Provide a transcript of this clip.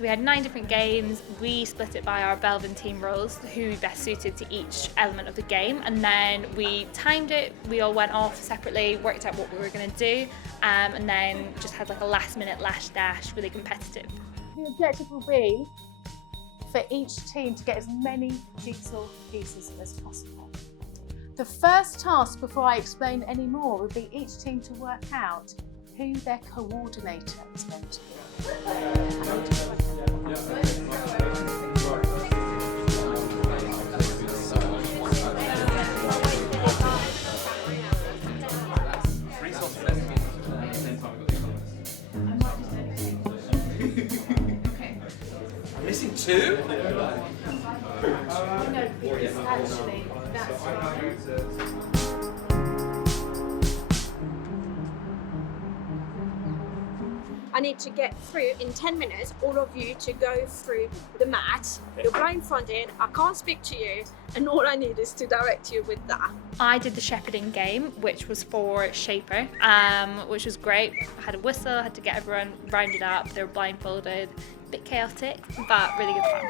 We had 9 different games. We split it by our Belbin Team Roles, who best suited to each element of the game, and then we timed it. We all went off separately, worked out what we were going to do, and then just had like a last-minute dash, really competitive. The objective will be for each team to get as many jigsaw pieces as possible. The first task, before I explain any more, would be each team to work out who their coordinator is going to be. I'm missing 2? No, because actually that's right. I need to get through in 10 minutes, all of you to go through the mat. You're blindfolded, I can't speak to you, and all I need is to direct you with that. I did the shepherding game, which was for Shaper, which was great. I had a whistle, I had to get everyone rounded up, they were blindfolded, a bit chaotic, but really good fun.